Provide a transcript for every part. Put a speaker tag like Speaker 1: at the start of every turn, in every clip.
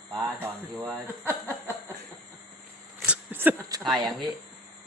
Speaker 1: ป้าตอนที่ว่าใช่ยังพี่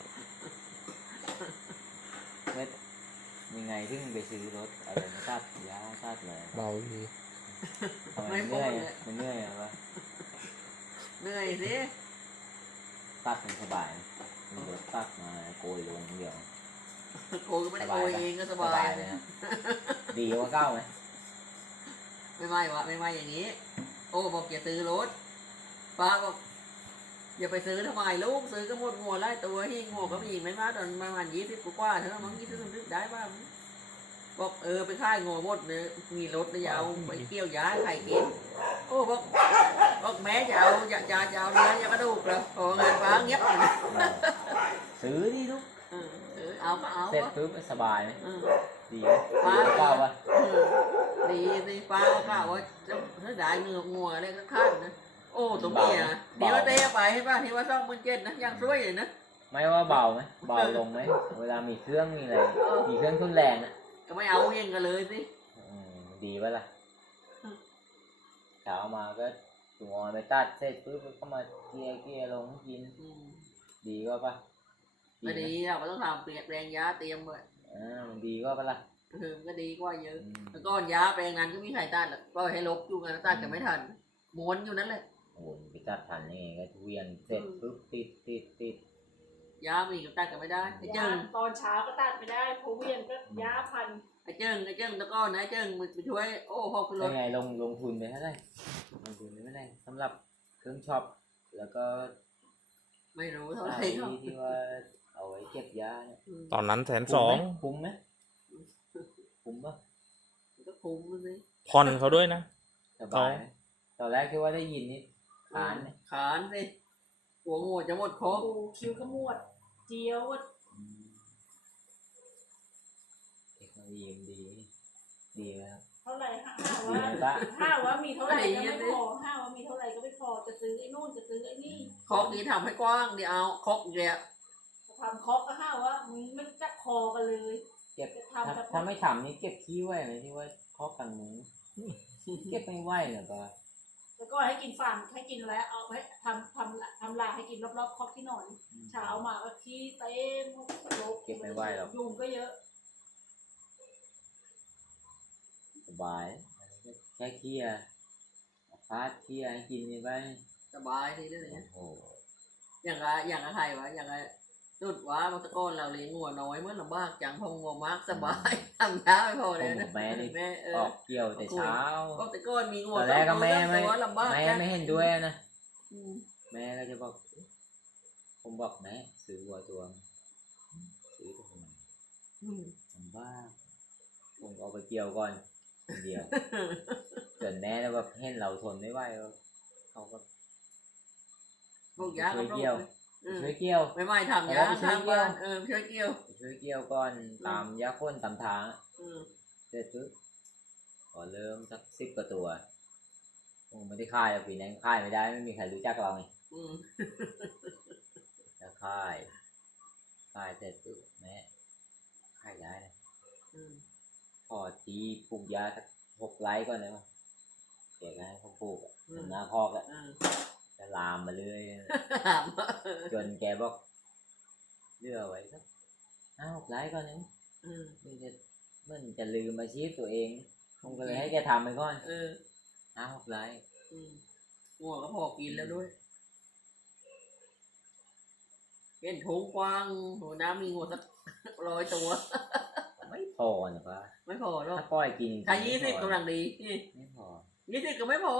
Speaker 1: เว้ยยังไงที่มึงไปซื้อรถอะไรมาตัดยาตัดเลย
Speaker 2: เบาดี
Speaker 1: ทำไมมันเหนื่อยอะมันเหนื่อยอะวะ
Speaker 3: เหนื่อยสิ
Speaker 1: ตัดมันสบายมันรถตัดมาโกยลงเดียว
Speaker 3: โกยก็ไม่ได้โกยเองก็สบาย
Speaker 1: เลยนะดีกว่าเก้าไหม
Speaker 3: ไม่ไหววะไม่ไหวอย่างนี้ โอ้บอกอย่าซื้อรถป้าบอกอย่าไปซื้อทำไมลูกซื้อก็หมดงัวไล่ตัวที่งัวก็มีไม่มากตอนประมาณ20 กว่าเท่านั้นมั้ง20 ได้บ้างบอกไปค่ายงัวหมดเลยมีรถเลยเอาไปเกี่ยวย้ายไข่กินโอ้บอกแม่จะเอาจะเอาเนื้อจะกระดูกเหรอโอ้งานป้าเงียบเลย
Speaker 1: ซื้อดิลูก
Speaker 3: เอาก็เอา
Speaker 1: เสร็จปุ๊บสบายไหม ดีไหม
Speaker 3: ป้า
Speaker 1: ดีกว่าเก้าวะ
Speaker 3: ดีสิป้าก็ว่าจะได้เนื้องัวอะไรก็ขั้นนะโอ้ตัวเมียนี่ว่าเต้ไปให้ป่ะที่ว่า27,000นะยังช่วยเลยนะ
Speaker 1: ไม่ว่าเบาไหมเบาลงไหมเวลามีเครื่องมีอะไรมีเครื่องทุนแรงอ่ะ
Speaker 3: ก็ไม่เอาเองกันเลยสิ
Speaker 1: ดีปะล่ะเช้ามาก็ถุงออนไปตัดเสร็จปุ๊บก็มาเกียร์ลงกินดีก็ปะ
Speaker 3: ไม่ดีเราก็ต้องทำเปลี่ยนแปลงยาเตรียมไว้
Speaker 1: มันดีก็ปะล่ะ
Speaker 3: มันก็ดีกว่าเยอะแล้วก็ยาแปลงนั้นก็มีใครตัดหรอกก็ให้ลบอยู่กันตัดกันไม่ทันม้วนอยู่นั่นแหละ
Speaker 1: โอ้ยไปตัดทันนี่ไงก็เวียนเสร็จปุ๊บติด
Speaker 3: ยามีกับตัดกันไม่ได้ไอ้เจิ้
Speaker 4: ยาง ตอนเช้าก็ตัดไม่ได้เพราะเวียนก็ยาพัน
Speaker 3: ไอ้เจิ้งแล้วก็นะไอ้เจิ้งมันไปช่วยโอ้พอขึ้นรถ
Speaker 1: ยังไงลงทุนไปเท่าไหร่ลงทุนไปไม่ได้สำหรับเครื่องช็อปแล้วก็
Speaker 3: ไม่รู้เท่าไหร่
Speaker 1: ที่ว่าเอาไว้เก็บยาเนี่ย
Speaker 2: ตอนนั้น120,000
Speaker 1: คุ้มไหมคุ้มปะ
Speaker 3: ก็คุ้มเลย
Speaker 2: ผ่อนเขาด้วยนะ
Speaker 1: สบายไหมตอนแรกที่ว่าได้ยินนี่ขานไหม
Speaker 3: ขานสิหัวงูจะหมดครบ
Speaker 4: ปูคิ้วขมวด เจียวว่า
Speaker 1: เทคโนโลยีมันดีไหมครับ
Speaker 4: เท่าไหร่ห้าว่ามีเท่าไหร่ก็ไม่พอห้าว่ามีเท่าไหร่ก็ไม่พอจะซื้อไอ้นู่นจะซื้อไอ้นี่
Speaker 3: ครกนี้ทำให้กว้างเดี๋ยวเอาครกเดียว
Speaker 4: ทำคอกก็ห้าว่ามันจะคอกันเลย
Speaker 1: เก็บถ้าไม่ทำนี่เก็บขี้ไว้ไหมที่ว่าข้อกังมือเก็บไม่ไหวเหรอปะ
Speaker 4: แล้วก็ให้กินฟางให้กินแล้วเอาไปทำลาให้กินรอบๆคอกที่นอนเช้ามาก็ขี้เต็มยุงก็เยอะ
Speaker 1: สบายแค่ขี้อะฟาดขี้ให้กินนี่ไป
Speaker 3: สบายทีเดียวเนี่ย
Speaker 1: โอ้โห
Speaker 3: อย่างไรวะอย่างไรสุดว่ามันตะโกนเราเลี้ยงงัวน้อยเมื่อลำบากจังพงงัวมากสบายทำช้าไม่พอเลยนะ
Speaker 1: แม่นี่
Speaker 3: แม่
Speaker 1: ออกเกี่ยวแต่เช้า
Speaker 3: ก็ตะโกนมีงัว
Speaker 1: ตอนแรกก็แม่ไม่
Speaker 3: ลำบาก
Speaker 1: ไม่เห็นด้วยนะแม่ก็จะบอกผมบอกแม่ซื้อวัวตัวซื้อตัวทำไมผมว่าผมเอาไปเกี่ยวก่อนคนเดียวส่วนแม่แล้วแบบเห็นเราทนไม่ไหวเขาก็
Speaker 3: พวกยา
Speaker 1: ช่วยเกี่ยว
Speaker 3: ไม่ทำยาทำบ้านช่วยเกี่ยว
Speaker 1: ช่วยเกี่ยวก่อนตามยาข้นตามทางเสร็จปุ๊บก็เริ่มสัก10 กว่าตัวไม่ได้ค่ายปีนั้นค่ายไม่ได้ไม่มีใครรู้จักเราไงจะค่ายเสร็จปุ๊บแม่ค่ายได้เลยพอทีปลูกยาสัก6 ไร่ก่อนเลยมั้งแกก็ให้เขาปลูกหน้าคอกอะจะลามมาเรื่อยจนแกบอกเลือกไว้สัก6 ไร่ก่อนนึงมันจะลืมอาชีพตัวเองผมก็เลยให้แกทำไปก่อน6 ไร่
Speaker 3: งัวก็พอกินแล้วด้วยเห็นถุงกว้างหัวน้ำมีงัวสัก100 ตัว
Speaker 1: ไม่พอนะป้า
Speaker 3: ไม่พอหรอก
Speaker 1: ถ้าปล่อยกิน
Speaker 3: ถ้า20กำลังดี
Speaker 1: ไม่พอ
Speaker 3: 20ก็ไม่พอ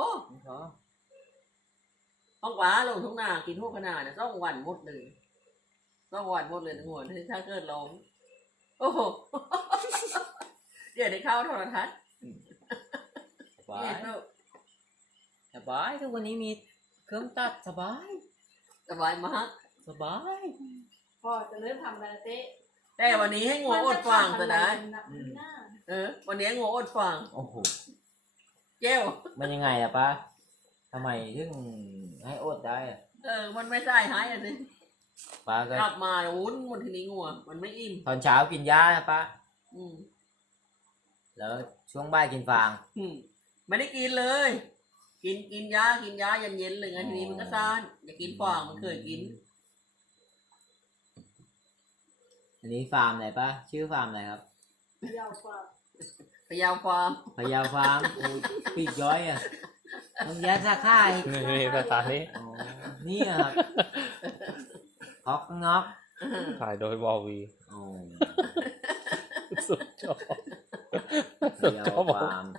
Speaker 3: ต้องป้าลงทุ่งนากินพวกขนาดเนี่ยต้องวันหมดเลยงัวถ้าเกิดลงโอ้โหเดี๋ยวได้เข้าโทรทัศน์
Speaker 1: สบายทุกวันนี้มีเครื่องตัดสบาย
Speaker 3: มาก
Speaker 4: พอจะเริ่มทำแล้วเต้
Speaker 3: แต่วันนี้ให้งัวอดฟังซะนะวันนี้งัวอดฟัง
Speaker 1: โอ้โห
Speaker 3: เจ้า
Speaker 1: มันยังไงอะป้าทำไมถึงให้อดได้อะ
Speaker 3: มันไม่ใช่หายอ่ะสิ
Speaker 1: ป้าก็
Speaker 3: กลับมาวุ้นมันทีนี้งัวมันไม่อิ่ม
Speaker 1: ตอนเช้ากินยานะป้าแล้วช่วงบ่ายกินฟาง
Speaker 3: ไม่ได้กินเลยกินยาเย็นๆเลยไงทีนี้มันก็ซ่านอย่ากินฟางมันเคยกิน
Speaker 1: อันนี้ฟาร์มไหนปะชื่อฟาร์มอะไรครับ
Speaker 4: ยาวกว่า
Speaker 3: พยาวความ
Speaker 1: พะเยาฟาร์มโอ้ยปีกย้อยอ่ะต้องยัดราคาอีก
Speaker 2: นี่ภาษานี้
Speaker 1: อ๋อนี่อะครับฮอกน็อก
Speaker 2: ถ่ายโดยวอลวี
Speaker 1: โอ้
Speaker 2: สุดยอด
Speaker 1: พะเยาฟาร์ม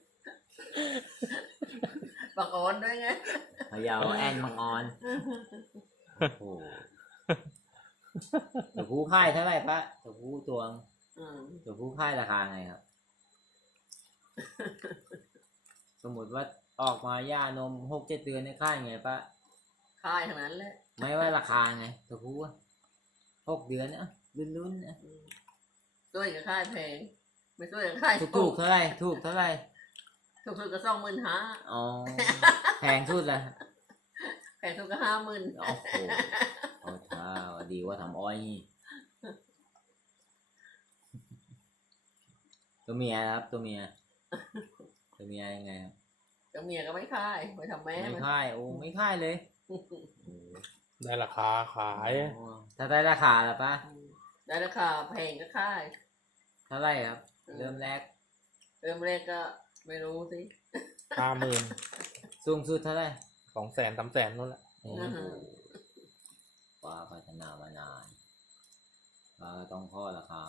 Speaker 3: บังออนด้วยไง
Speaker 1: พะเยาแอนมังออนโอ้โหตัวผู้ค่ายเท่าไหร่ปะตัวผู้ตวง ตัวผู้ค่ายราคาไงครับ สมมติว่าออกมาย่านม6-7 เดือนในค่ายไงปะ
Speaker 3: ค่ายทั้งนั้นแหละ
Speaker 1: ไม่ว่าราคาไงตัวผู้อะ6 เดือนนะลุ้นๆนะ
Speaker 3: ช่วยกับค่ายแพงไม่ช่วยกับค่าย
Speaker 1: ถูกเท่าไหร่ถูกเท่าไหร่
Speaker 3: ถูกก็25,000
Speaker 1: อ๋อแพงสุดละ
Speaker 3: แพงถูกก็50,000
Speaker 1: โอ้โหเอาเท้าดีว่าทำอ้อยนี่ตัวเมียครับตัวเมียยังไงครับ
Speaker 3: เจ้าเมียก็ไม่ค่ายไปทำแม่
Speaker 1: ไม่
Speaker 3: มัน
Speaker 1: ค่ายโอ้ไม่ค่ายเลย
Speaker 2: ได้ราคาขาย
Speaker 1: โอ้ถ้าได้ราคาล่ะปะ
Speaker 3: ได้ราคาแพงก็ค่าย
Speaker 1: เท่าไหร่ครับ เริ่มแรก
Speaker 3: เริ่มแรกก็ไม่รู้สิ
Speaker 2: 50,000
Speaker 1: สูงสุดเท่าไหร่
Speaker 2: 200,000 300,000นั่นแหละ
Speaker 1: โอ้โหป้าพัฒนามานานป้าก็ต้องข้อราคา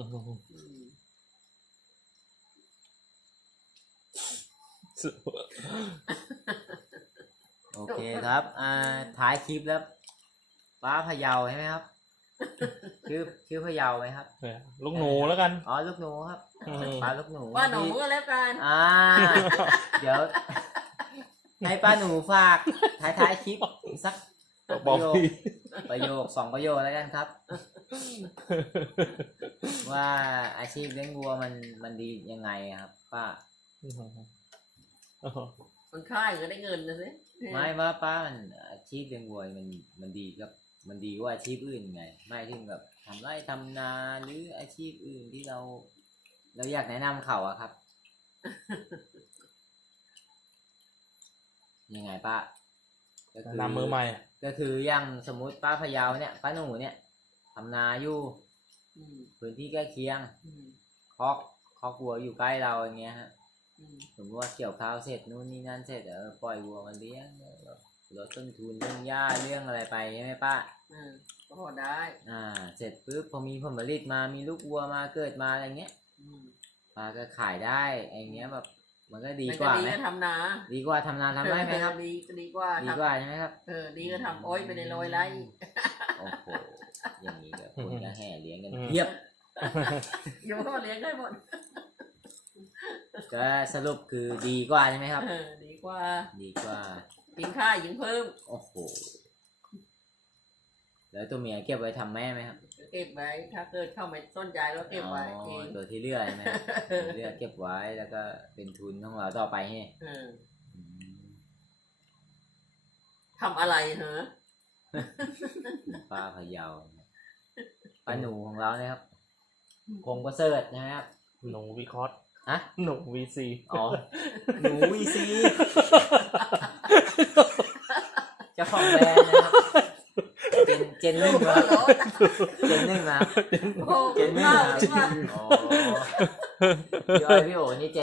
Speaker 1: โอเคครับท้ายคลิปแล้วป้าพะเยาใช่ไหมครับ ชื่อพะเยาไหมครับ
Speaker 2: เนี่ยลูกหนูแล้วกัน
Speaker 1: อ๋อลูกหนูครับ
Speaker 2: อืม
Speaker 1: ป้าลูกหนู
Speaker 3: ว่าหนูก็แล้วกัน
Speaker 1: เดี๋ยวให้ป้าหนูฝากท้ายคลิปสัก
Speaker 2: บอกพี่
Speaker 1: ประโยค2 ประโยคแล้วกันครับ ว่าอาชีพเลี้ยงวัวมันดียังไงครับป้า
Speaker 3: มันค่ายก็ได้เงินนะสิ
Speaker 1: ไม่ว่าป้ามันอาชีพเลี้ยงวัวมันดีครับมันดีกว่าอาชีพอื่นไงไม่ถึงแบบทำไร่ทำนาหรืออาชีพอื่นที่เราอยากแนะนำเขาอะครับ ยังไงป้าก็คื
Speaker 2: นำมือใหม่
Speaker 1: ก็คืออย่างสมมุติป้าพะเยาเนี่ยป้าหนูเนี่ยทำนาอยู่
Speaker 3: อืม
Speaker 1: พื้นที่ใกล้เคียง
Speaker 3: อืม
Speaker 1: คอกวัวอยู่ใกล้เราอย่างเงี้ยฮะ
Speaker 3: อืม
Speaker 1: สมมติว่าเกี่ยวข้าวเสร็จนู่นนี่นั่นเสร็จปล่อยวัวมันเลี้ยงลดต้นทุนเรื่องหญ้าเรื่องอะไรไปใช่ไหมป้า
Speaker 3: ก็พอได้
Speaker 1: เสร็จปุ๊บพอมีผลผลิตมามีลูกวัวมาเกิดมาอะไรเงี้ย
Speaker 3: อืม
Speaker 1: ป้าก็ขายได้อย่างเงี้ยแบบมันก็ดี
Speaker 3: มัน
Speaker 1: กว่า
Speaker 3: ดี
Speaker 1: ไหม
Speaker 3: ก็ทำนา
Speaker 1: ดีกว่าทำนาทำไร่ไหมครับ
Speaker 3: ดีกว่า
Speaker 1: ดี
Speaker 3: ทำ
Speaker 1: กว่าใช่ไหมครับ
Speaker 3: ดีก็ทำอ้อยไปในร้อยไร่
Speaker 1: โอ้โหอย่างนี้แบบคนก็แห่เลี้ยงกันเพียบ
Speaker 3: อยู่ก็เลี้ยงได้หมด
Speaker 1: ก็สรุปคือดีกว่าใช่ไหมครับ
Speaker 3: ดีกว่า
Speaker 1: ดีกว่า
Speaker 3: กินข้าวยิงเพิ่ม
Speaker 1: โอ้โหแล้วตัวเมียเก็บไว้ทำแม่ไหมครับ
Speaker 3: เก็บไว้ถ้าเกิดเข้าไม่ต้นใจแล้วเก็บไว้เอง
Speaker 1: ตัวที่เลือกใช่ไหมครับตัวที่เลือกเก็บไว้แล้วก็เป็นทุนของเราต่อไปให้ อืม
Speaker 3: ทำอะไรเหรอ
Speaker 1: ป้าพะเยาป้าหนูของเราเนี่ยครับคงประเสริฐใช่ไหมครับ
Speaker 2: หนูวีคอส
Speaker 1: ฮะ
Speaker 2: หนูวีซี
Speaker 1: อ๋อหนูวีซีเจ้าของแบรนด์นะครับเจนหนึ่งมาเจนหนึ่งมา
Speaker 3: โอ้
Speaker 1: เจนหนึ่ง
Speaker 3: ข้าว
Speaker 1: มา
Speaker 3: ขึ้นมา
Speaker 1: อ๋อพี่อ้อยพี่โอ๋นี่เจ